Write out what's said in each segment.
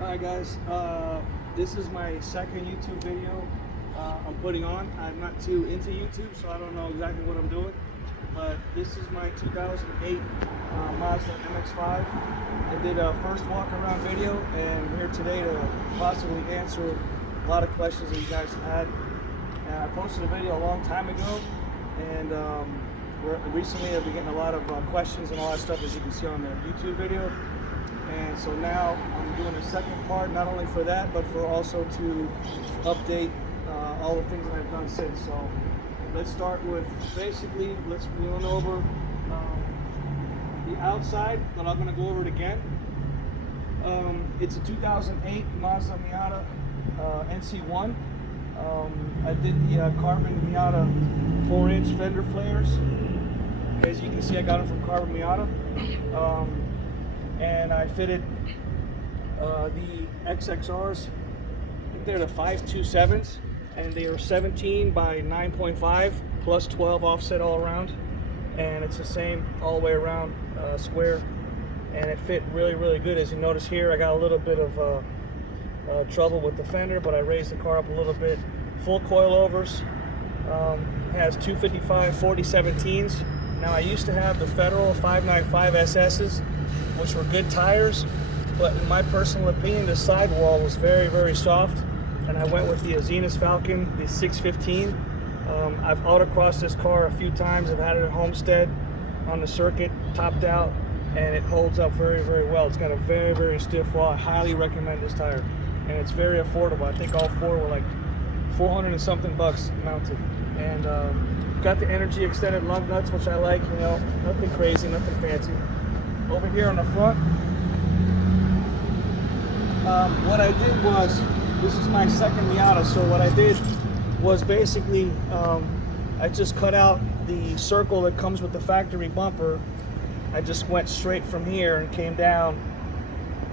Alright guys, this is my second YouTube video I'm putting on. I'm not too into YouTube, so I don't know exactly what I'm doing. But this is my 2008 Mazda MX-5. I did a first walk around video, and we're here today to possibly answer a lot of questions that you guys had. I posted a video a long time ago, and recently I've been getting a lot of questions and all that stuff, as you can see on the YouTube video. And so now I'm doing a second part, not only for that, but for also to update all the things that I've done since. So let's start with basically, let's run over the outside, but I'm going to go over it again. It's a 2008 Mazda Miata NC1. I did the carbon Miata 4-inch fender flares. As you can see, I got them from Carbon Miata. And I fitted the XXRs. I think they're the 527s, and they are 17 by 9.5 plus 12 offset all around, and it's the same all the way around square, and it fit really good. As you notice here, I got a little bit of trouble with the fender, but I raised the car up a little bit. Full coilovers. Has 255 4017s. Now I used to have the Federal 595 SS's, which were good tires, but in my personal opinion, the sidewall was very soft, and I went with the Zenith Falcon, the 615. I've autocrossed this car a few times. I've had it at Homestead on the circuit, topped out, and it holds up very well. It's got a very stiff wall. I highly recommend this tire, and it's very affordable. I think all four were like 400 and something bucks mounted, and got the energy extended lug nuts, which I like. You know, nothing crazy, nothing fancy. Over here on the front, what I did was, this is my second Miata, so what I did was basically, I just cut out the circle that comes with the factory bumper. I just went straight from here and came down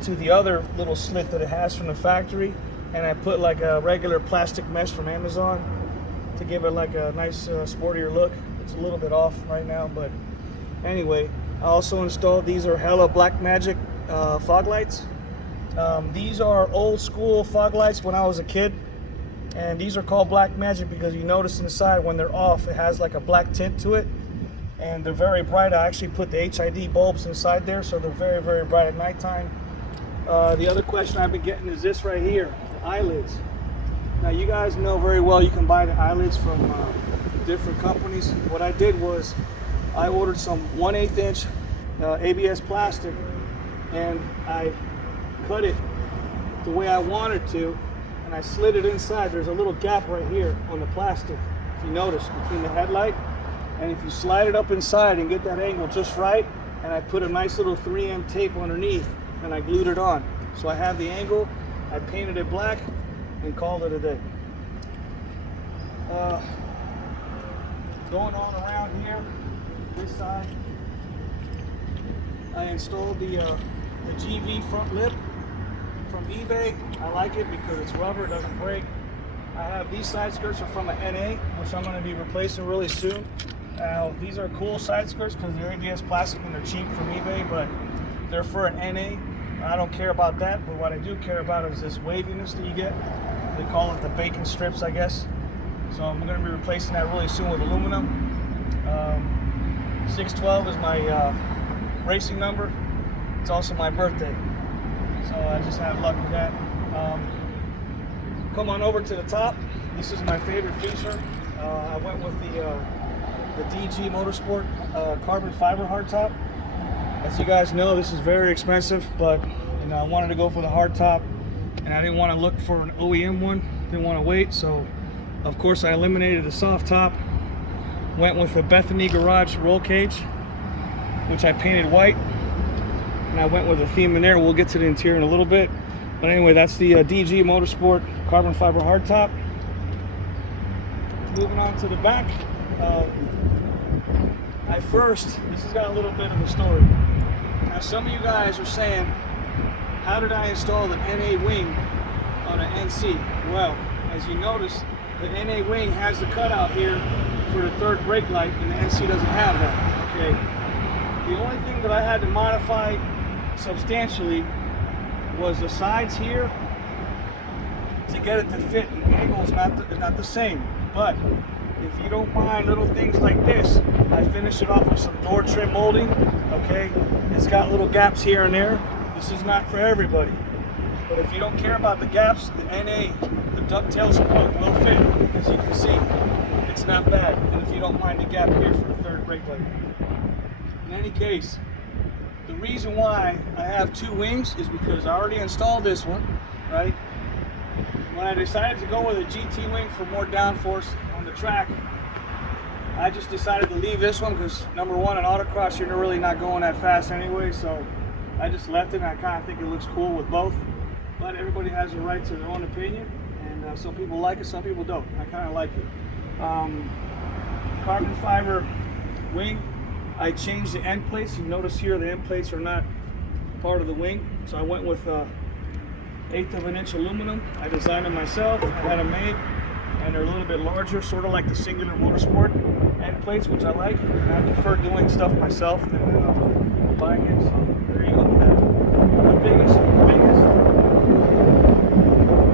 to the other little slit that it has from the factory, and I put like a regular plastic mesh from Amazon to give it like a nice sportier look. It's a little bit off right now, but anyway. I also installed, these are Hella Black Magic fog lights. These are old school fog lights when I was a kid, and these are called Black Magic because you notice inside when they're off, it has like a black tint to it, and they're very bright. I actually put the HID bulbs inside there, so they're very bright at nighttime. The other question I've been getting is this right here, the eyelids. Now you guys know very well you can buy the eyelids from different companies. What I did was I ordered some 1/8 inch ABS plastic, and I cut it the way I wanted to, and I slid it inside. There's a little gap right here on the plastic, if you notice, between the headlight, and if you slide it up inside and get that angle just right, and I put a nice little 3M tape underneath, and I glued it on. So I have the angle, I painted it black, and called it a day. Going on around here, this side, I installed the GV front lip from eBay. I like it because it's rubber, it doesn't break. I have these side skirts are from an NA, which I'm going to be replacing really soon. Now these are cool side skirts because they're ABS plastic and they're cheap from eBay, but they're for an NA. I don't care about that, but what I do care about is this waviness that you get. They call it the bacon strips, I guess. So I'm going to be replacing that really soon with aluminum. 612 is my racing number. It's also my birthday, so I just had luck with that. Come on over to the top. This is my favorite feature. I went with the DG Motorsport carbon fiber hardtop. As you guys know, this is very expensive, but you know, I wanted to go for the hardtop, and I didn't want to look for an OEM one. Didn't want to wait, so of course I eliminated the soft top. Went with the Bethany Garage roll cage, which I painted white, and I went with a theme in there. We'll get to the interior in a little bit, but anyway, that's the DG Motorsport carbon fiber hardtop. Moving on to the back, this has got a little bit of a story. Now some of you guys are saying, how did I install an NA wing on an NC? Well, as you notice, the NA wing has the cutout here for the third brake light, and the NC doesn't have that. Okay. The only thing that I had to modify substantially was the sides here to get it to fit. The angle is not the same, but if you don't mind little things like this, I finished it off with some door trim molding. Okay, it's got little gaps here and there. This is not for everybody, but if you don't care about the gaps, the NA, the ducktail support will fit. As you can see, it's not bad. And if you don't mind the gap here for the third brake light. In any case, the reason why I have two wings is because I already installed this one, right? When I decided to go with a GT wing for more downforce on the track, I just decided to leave this one because, number one, in autocross you're really not going that fast anyway, so I just left it, and I kind of think it looks cool with both. But everybody has a right to their own opinion, and some people like it, some people don't. I kind of like it. Carbon fiber wing. I changed the end plates. You notice here the end plates are not part of the wing, so I went with 1/8 of an inch aluminum. I designed them myself. I had them made, and they're a little bit larger, sort of like the Singular Motorsport end plates, which I like. And I prefer doing stuff myself than buying it. So there you go with that. The biggest thing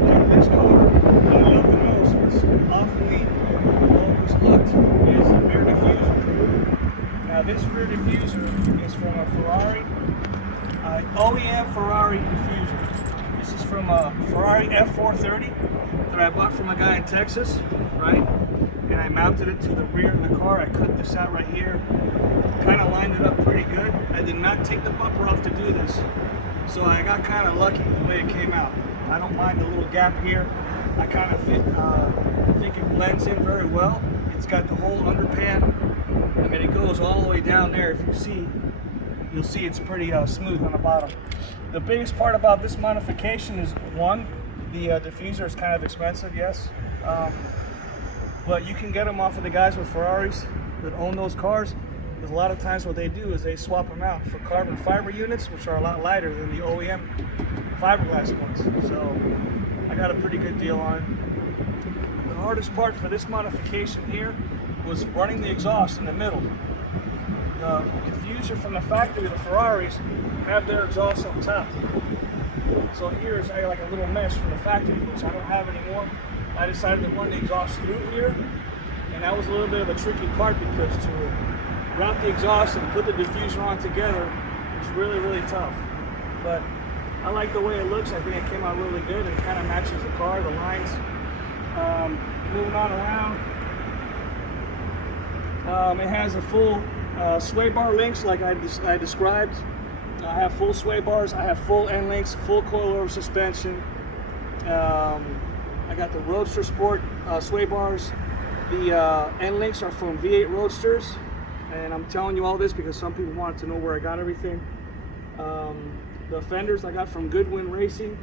in this car that I love the most, is awfully overlooked, is the rear diffuser. Now this rear diffuser is from a Ferrari, OEM Ferrari diffuser. This is from a Ferrari F430 that I bought from a guy in Texas, right? And I mounted it to the rear of the car. I cut this out right here, kind of lined it up pretty good. I did not take the bumper off to do this, so I got kind of lucky the way it came out. I don't mind the little gap here. I kind of think it blends in very well. It's got the whole underpan. I mean, it goes all the way down there. If you see, you'll see it's pretty smooth on the bottom. The biggest part about this modification is, one, the diffuser is kind of expensive, yes, but you can get them off of the guys with Ferraris that own those cars, because a lot of times what they do is they swap them out for carbon fiber units, which are a lot lighter than the OEM fiberglass ones. So I got a pretty good deal on it. The hardest part for this modification here was running the exhaust in the middle. The diffuser from the factory, the Ferraris, have their exhaust up top. So here's like a little mesh from the factory, which I don't have anymore. I decided to run the exhaust through here, and that was a little bit of a tricky part because to route the exhaust and put the diffuser on together is really, really tough. But I like the way it looks. I think it came out really good. It kind of matches the car, the lines. Moving on around, it has a full sway bar links like I described. I have full sway bars, I have full end links, full coilover suspension. I got the Roadster Sport sway bars. The end links are from V8 Roadsters, and I'm telling you all this because some people wanted to know where I got everything. The fenders I got from Goodwin Racing.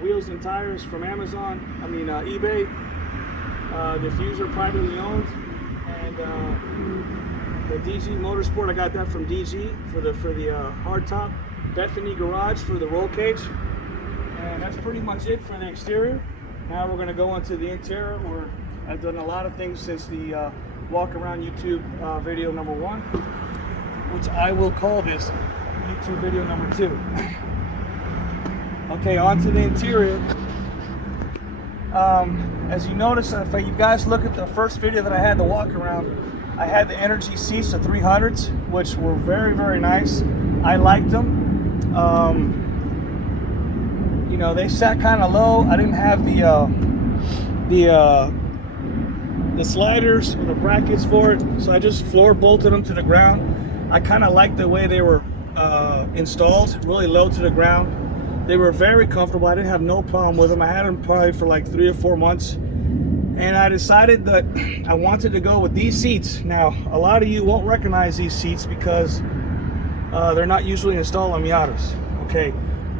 Wheels and tires from Amazon, eBay. Diffuser privately owned, and the DG Motorsport, I got that from DG for the hardtop. Bethany Garage for the roll cage, and that's pretty much it for the exterior. Now we're going to go into the interior, where I've done a lot of things since the walk around YouTube video number 1, which I will call this YouTube video number 2. Okay, on to the interior. As you notice, if you guys look at the first video that I had, the walk around, I had the Energy seats, the 300s, which were very, very nice. I liked them. You know, they sat kind of low. I didn't have the sliders or the brackets for it, so I just floor bolted them to the ground. I kind of liked the way they were installed, really low to the ground. They were very comfortable. I didn't have no problem with them. I had them probably for like 3 or 4 months. And I decided that I wanted to go with these seats. Now, a lot of you won't recognize these seats because they're not usually installed on Miatas. Okay,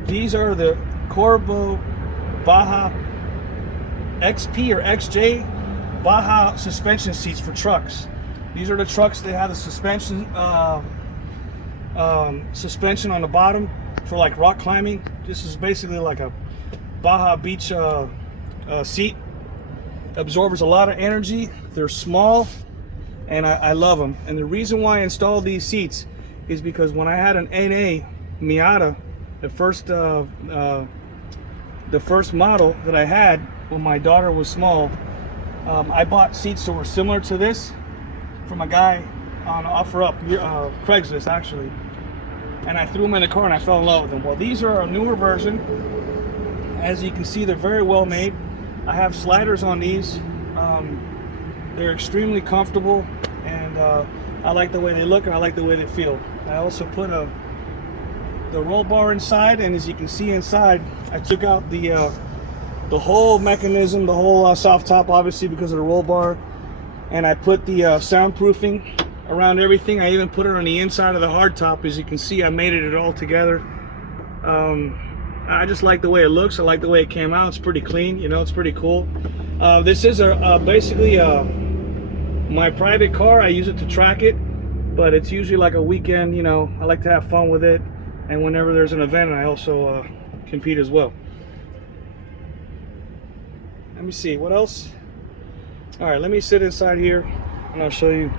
these are the Corvo Baja XP or XJ Baja suspension seats for trucks. These are the trucks that have the suspension suspension on the bottom for like rock climbing. This is basically like a Baja Beach seat. Absorbs a lot of energy. They're small, and I love them. And the reason why I installed these seats is because when I had an NA Miata the first model that I had when my daughter was small, I bought seats that were similar to this from a guy on OfferUp, Craigslist actually, and I threw them in the car and I fell in love with them. Well, these are a newer version. As you can see, they're very well made. I have sliders on these. They're extremely comfortable, and I like the way they look and I like the way they feel. I also put the roll bar inside, and as you can see inside, I took out the whole mechanism, the whole soft top, obviously because of the roll bar, and I put the soundproofing around everything. I even put it on the inside of the hard top. As you can see, I mated it all together. I just like the way it looks. I like the way it came out. It's pretty clean, you know, it's pretty cool. This is basically my private car. I use it to track it, but it's usually like a weekend, you know, I like to have fun with it, and whenever there's an event, I also compete as well. Let me see, what else? All right, let me sit inside here and I'll show you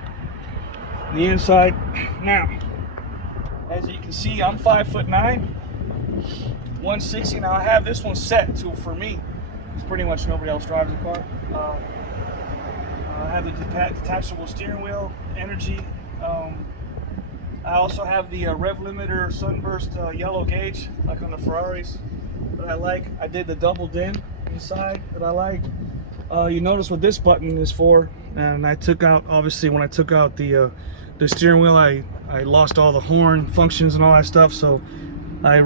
the inside. Now, as you can see, I'm 5'9", 160. Now I have this one set to, for me, because pretty much nobody else drives the car. I have the detachable steering wheel, energy. I also have the rev limiter sunburst yellow gauge, like on the Ferraris, that I like. I did the double din inside that I like. You notice what this button is for, and I took out, obviously when I took out the steering wheel, I lost all the horn functions and all that stuff, so I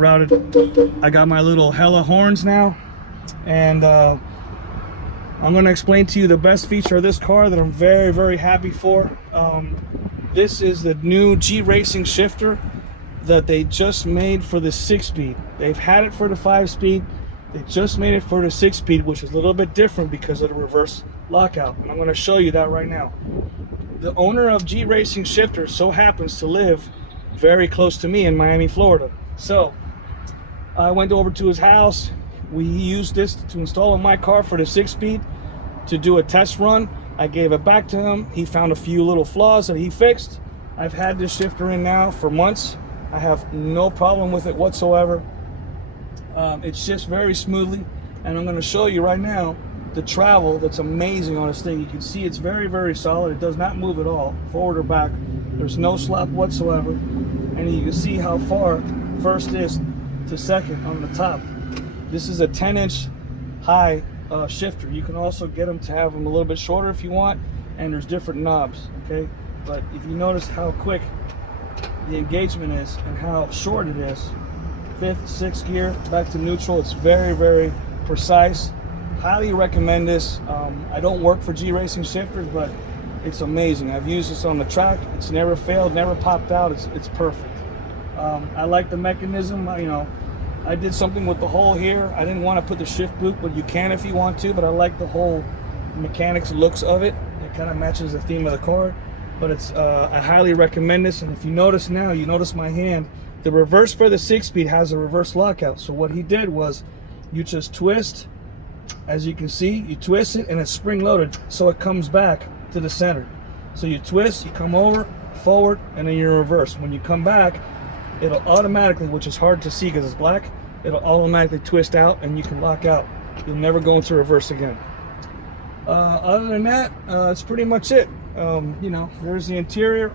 got my little hella horns now, and I'm going to explain to you the best feature of this car that I'm very, very happy for. This is the new G Racing shifter that they just made for the 6-speed. They've had it for the 5-speed. They just made it for the 6-speed, which is a little bit different because of the reverse lockout. And I'm going to show you that right now. The owner of G Racing shifter so happens to live very close to me in Miami, Florida. So I went over to his house. We used this to install in my car for the 6-speed to do a test run. I gave it back to him. He found a few little flaws that he fixed. I've had this shifter in now for months. I have no problem with it whatsoever. It shifts very smoothly, and I'm going to show you right now the travel that's amazing on this thing. You can see it's very, very solid. It does not move at all, forward or back. There's no slop whatsoever, and you can see how far first is to second on the top. This is a 10-inch high shifter. You can also get them to have them a little bit shorter if you want, and there's different knobs, okay? But if you notice how quick the engagement is and how short it is, 5th, 6th gear, back to neutral, it's very, very precise. Highly recommend this. I don't work for G Racing shifters, but it's amazing. I've used this on the track. It's never failed, never popped out. It's perfect. I like the mechanism. You know, I did something with the hole here. I didn't want to put the shift boot, but you can if you want to, but I like the whole mechanics looks of it. It kind of matches the theme of the car, but it's I highly recommend this. And if you notice now, you notice my hand, the reverse for the 6-speed has a reverse lockout. So what he did was you just twist, as you can see, you twist it and it's spring loaded, so it comes back to the center. So you twist, you come over, forward, and then you're in reverse. When you come back, it'll automatically, which is hard to see because it's black, it'll automatically twist out and you can lock out. You'll never go into reverse again. Other than that, that's pretty much it. You know, there's the interior,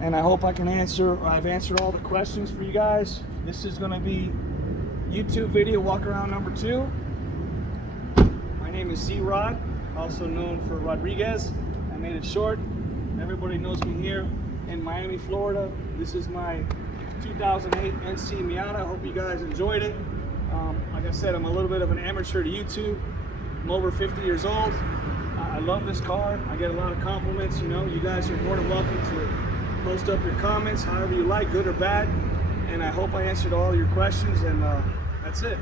and I hope I've answered all the questions for you guys. This is going to be YouTube video walk around number 2. My name is Z-Rod, also known for Rodriguez. I made it short. Everybody knows me here in Miami, Florida. This is my 2008 NC Miata. I hope you guys enjoyed it. Like I said, I'm a little bit of an amateur to YouTube. I'm over 50 years old. I love this car. I get a lot of compliments. You know, you guys are more than welcome to post up your comments, however you like, good or bad. And I hope I answered all your questions, and that's it.